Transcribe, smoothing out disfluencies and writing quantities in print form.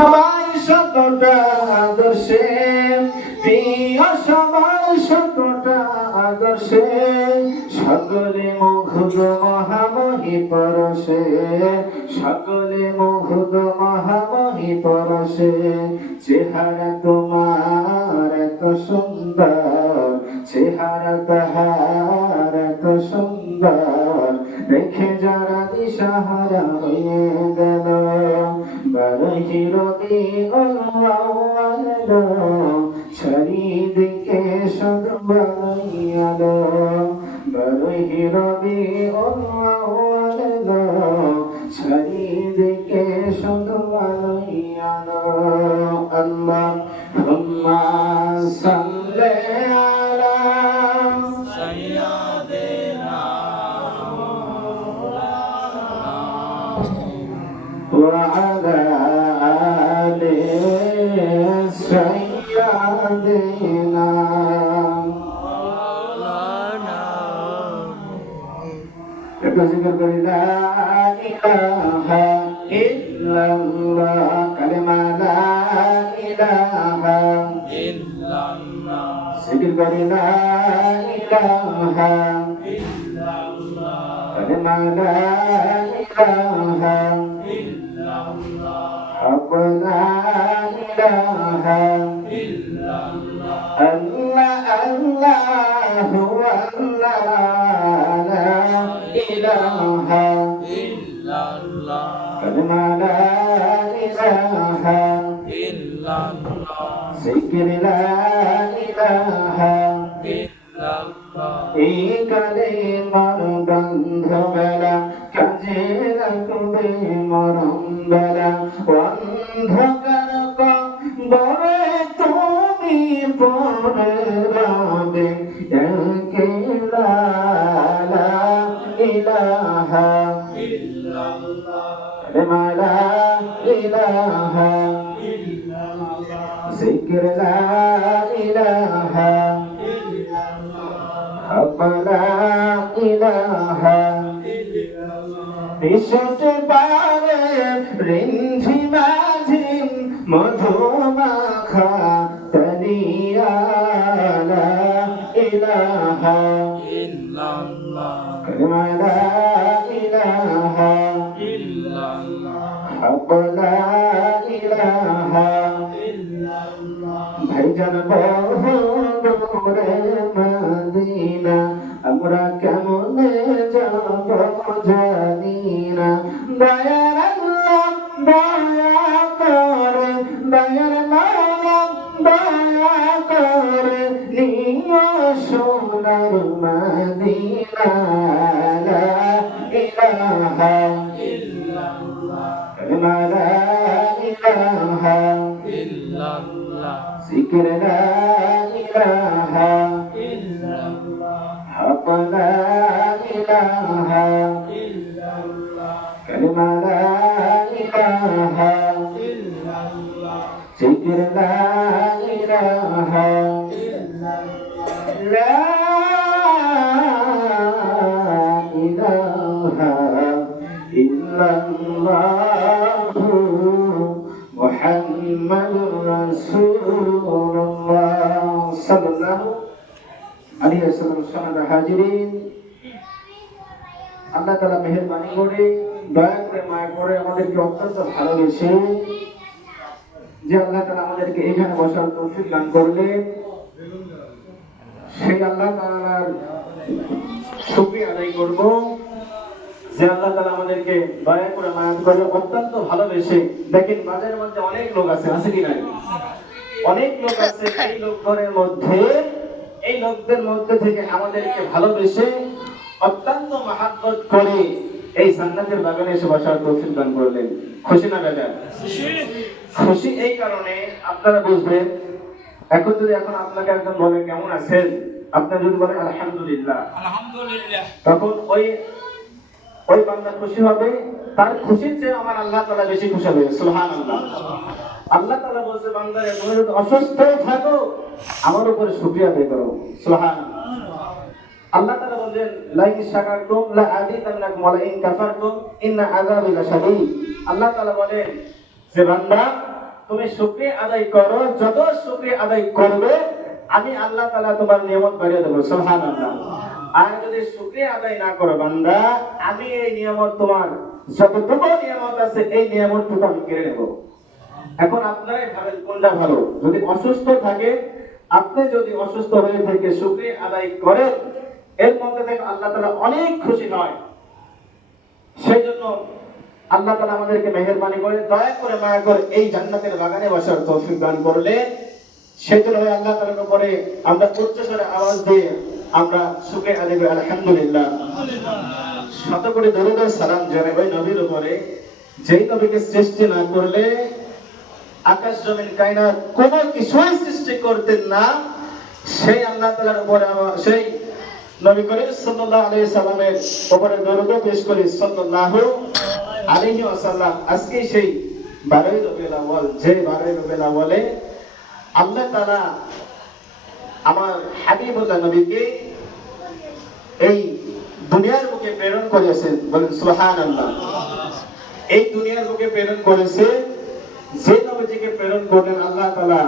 সবাই শতটা আদর্শে, প্রিয় সবাই শতটা আদর্শে, সকলে মুগ্ধ মহামহি পরশে, সকলে মুগ্ধ মহামহি পরশে। চেহারা তোমার এত সুন্দর, চেহারা তাহার এত সুন্দর, দেখে যারা দিশাহারা হয়ে গেল। বারহি রবিউল আউয়াল, চারিদিকে শুধু বালাই আলো। বারহি রবিউল আউয়াল, চারিদিকে শুধু বালাই আলো। আল্লাহুম্মা সাল্লি আলা সাইয়্যিদিনা ওয়া আলা আলি সাইয়্যিদিনা। একটু জিকির করি, লা ইলাহা ইল্লাল্লাহ, কালিমা লা ইলাহা ইল্লাল্লাহ। জিকির করি, লা ইলাহা ইল্লাল্লাহ, কালিমা লা ইলাহা ইল্লাল্লাহ, হক লা ইলাহা ইল্লাল্লাহ। আল্লাহ আল্লাহু আল্লাহ, লা ইলাহা ইল্লাল্লাহ, কালিমা লা ইলাহা ইল্লাল্লাহ, জিকির লা ইলাহা ইল্লাল্লাহ। এই কালিমার গন্ধ বেলা কাজে লাগবে মরম বেলা। অন্ধকার কবরে তুমি পড়ে রবে, একলা লা ইলাহা ইল্লাল্লাহ, কালিমা লা ইলাহা ইল্লাল্লাহ, জিকির লা ইলাহা ইল্লাল্লাহ, হক লা ইলাহা ইল্লাল্লাহ। বিশুদ্ধ পারে রিমঝিমাঝিম মধুমাখা তনিয়া, লা ইলাহা ইল্লাল্লাহ, কালিমা লা ইলাহা ইল্লাল্লাহ, হক লা ইলাহা ইল্লাল্লাহ। ভাইজান বহু দূরে মদিনা, আমরা কেমনে যাব জানি না। দয়ার আল্লাহ দয়া করে, দয়ার মাওলা দয়া করে, নিয়ে সোনার মদিনা। লা ইলাহা ইল্লাল্লাহ, কালিমা লা ইলাহা ইল্লাল্লাহ, জিকির লা ইলাহা ইল্লাল্লাহ, হক লা ইলাহা ইল্লাল্লাহ, কালিমা লা ইলাহা ইল্লাল্লাহ, জিকির লা ইলাহা ইল্লাল্লাহ। লা ইলাহা ইল্লাল্লাহু মুহাম্মাদুর রাসূলুল্লাহ সাল্লাল্লাহু আলাইহি ওয়াসাল্লাম। সম্মানিত হাজিরিন, আল্লাহ তাআলা মেহেরবানি করে, দয়া করে, মায়া করে আমাদেরকে অত্যন্ত ভালোবেসে যে আল্লাহ তাআলা আমাদেরকে এখানে বসার তৌফিক দান করলেন, সেই আল্লাহ তাআলার শুকরিয়া আদায় করব যে আল্লাহ তাআলা আমাদেরকে দয়া করে, মায়া করে, অত্যন্ত ভালোবেসে। দেখেন বাজারের মধ্যে অনেক লোক আছে, আছে কি নাই? অনেক লোক আছে। এই লোকদের মধ্যে, এই লোকদের মধ্যে থেকে আমাদেরকে ভালোবেসে অত্যন্ত মহাব্বত করে এই জান্নাতের বাগানে এসে বসার তৌফিক দান করলেন। খুশি না বেজার? খুশি এই কারণে, আপনারা বুঝবেন। এখন যদি আপনাকে একজন বলে কেমন আছেন, আপনি যদি বলেন আলহামদুলিল্লাহ, আলহামদুলিল্লাহ, তখন ওই বান্দা খুশি হবে। তার খুশির চেয়ে আমার আল্লাহ তাআলা বেশি খুশি হবে। সুবহানাল্লাহ। আল্লাহ তাআলা বলছে, বান্দারে তুমি যদি অসুস্থ থাকো আমার উপরে শুকরিয়া আদায় করো। সুবহানাল্লাহ। আল্লাহ তাআলা বলেন, লা ইন শাকারতুম লা আযীদান্নাকুম ওয়া লা ইন কাফারতুম ইন্না আযাবি লাশাদীদ। আল্লাহ তাআলা বলেন যে বান্দা তুমি শুকরিয়া আদায় করো, যত শুকরিয়া আদায় করবে আমি আল্লাহ তাআলা তোমার নিয়ামত বাড়িয়ে দেব। সুবহানাল্লাহ। আর যদি শুকরিয়া আদায় না করো বান্দা, আমি এই নিয়ামত তোমার যতটুকু নিয়ামত আছে এই নিয়ামতটুকু আমি কেড়ে নেব। এখন আপনারাই ভাবেন কোনটা ভালো। যদি অসুস্থ থাকে, আপনি যদি অসুস্থ হয়ে থেকে শুকরিয়া আদায় করেন, এর মধ্যে থেকে আল্লাহ তাআলা অনেক খুশি হয়। সেই জন্য আল্লাহ তাআলা আমাদেরকে মেহেরবানি করে দয়া করে মায়া করে এই জান্নাতের বাগানে বসার তৌফিক দান করলেন। সেই জন্য আল্লাহ তাআলার উপরে আমরা উচ্চস্বরে আওয়াজ দিয়ে আমরা শুকরিয়া আদায় করি আলহামদুলিল্লাহ। শত কোটি দরুদ ও সালাম জানাই ওই নবীর উপরে, যেই নবীকে সৃষ্টি না করলে আকাশ জমিন কায়নাত কোনো কিছুই সৃষ্টি করতেন না। সেই আল্লাহ তাআলার উপরে সেই নবী করিম সাল্লাল্লাহু আলাইহি সাল্লামের উপরে দরুদ পেশ করি সাল্লাল্লাহু আলাইহি ওয়াসাল্লাম। আজকে সেই 12ই রবিউল আউয়াল, যে 12ই রবিউল আউয়ালে আল্লাহ তাআলা আমার হাবিবুল্লাহ নবীকে এই দুনিয়ার বুকে প্রেরণ করেছেন। বলেন সুবহানাল্লাহ। এই দুনিয়ার বুকে প্রেরণ করেছে, যে নবীজিকে প্রেরণ করলেন আল্লাহ তাআলা